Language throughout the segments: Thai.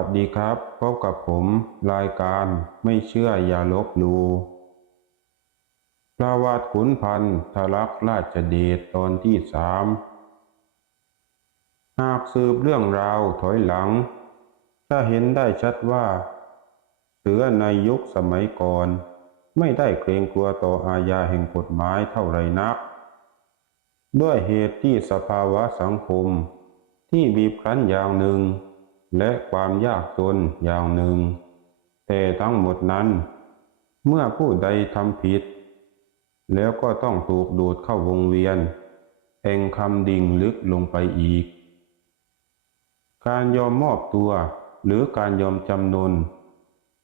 วัสดีครับ พบกับผมรายการไม่เชื่ออย่าลบหลู่ประวัติขุนพันธ์ทลักษณ์ราชเดชตอนที่สามหากสืบเรื่องราวถอยหลังจะเห็นได้ชัดว่า เสือในยุคสมัยก่อน ไม่ได้เกรงกลัวต่ออาญาแห่งกฎหมายเท่าไรนัก ด้วยเหตุที่สภาวะสังคมที่บีบคั้นอย่างหนึ่ง และความยากจนอย่างหนึ่ง แต่ทั้งหมดนั้น เมื่อผู้ใดทำผิด แล้วก็ต้องถูกดูดเข้าวงเวียนแห่งคำดิ่งลึกลงไปอีก การยอมมอบตัวหรือการยอมจำนน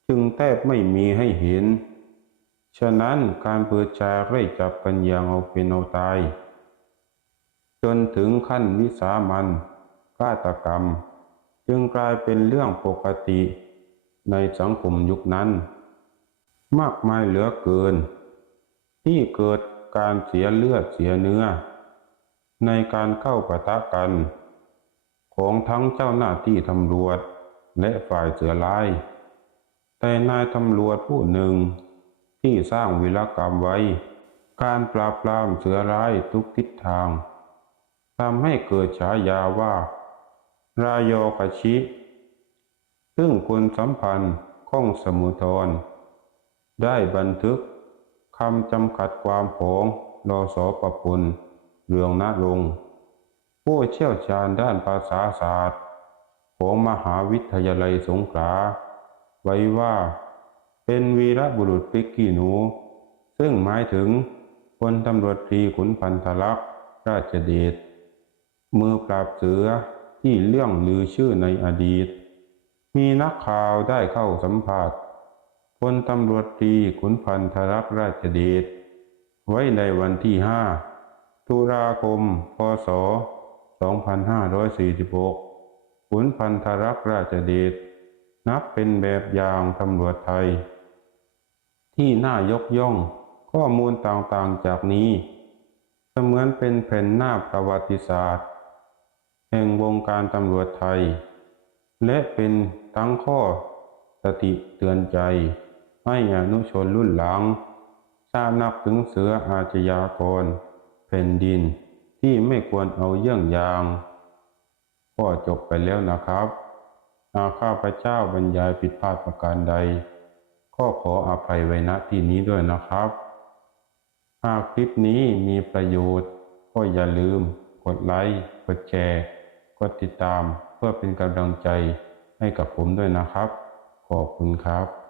จึงแทบไม่มีให้เห็น ฉะนั้นการเปิดฉาไล่จับกันอย่างเอาเป็นเอาตาย จนถึงขั้นวิสามันฆาตกรรม จึงกลายเป็นเรื่องปกติในสังคมยุคนั้น มากมายเหลือเกิน ที่เกิดการเสียเลือดเสียเนื้อ ในการเข้าปะทะกัน ของทั้งเจ้าหน้าที่ตำรวจและฝ่ายเสือร้าย แต่นายตำรวจผู้หนึ่งที่สร้างวิรกรรมไว้ การปราบปรามเสือร้ายทุกทิศทางทำให้เกิดฉายาว่า รายกชิ ซึ่งคนสัมพันธ์ข้องสมุทร ได้บันทึกคำจำกัดความของรอสอประพุนเรืองนาลง ผู้เชี่ยวชาญด้านภาษาศาสตร์ ของมหาวิทยาลัยสงขลา ไว้ว่า เป็นวีรบุรุษปิกกี้หนู ซึ่งหมายถึงพลตำรวจตรีขุนพันธลักษณ์ราชเดชมือปราบเสือ ที่เรื่องลือชื่อในอดีต มีนักข่าวได้เข้าสัมภาษณ์พลตำรวจตรีขุนพันธลักษ์ราชเดชไว้ในวันที่ห้าตุลาคม พศ 2546 ขุนพันธรักษ์ราชเดชนับเป็นแบบอย่างตำรวจไทย ที่น่ายกย่องข้อมูลต่างๆจากนี้ เสมือนเป็นแผ่นหน้าประวัติศาสตร์ แห่งวงการตำรวจไทย และเป็นทั้งข้อสติเตือนใจ ให้อนุชนรุ่นหลัง ทราบนับถึงเสืออาชญากรแผ่นดินที่ไม่ควรเอาเยี่ยงอย่างก็จบไปแล้วนะครับอาข้าพระเจ้าบรรยายผิดพลาดประการใด ก็ขออภัยไว้ณที่นี้ด้วยนะครับ หากคลิปนี้มีประโยชน์ ก็อย่าลืมกดไลค์ กดแชร์ กดติดตามเพื่อเป็นกำลังใจให้กับผมด้วยนะครับ ขอบคุณครับ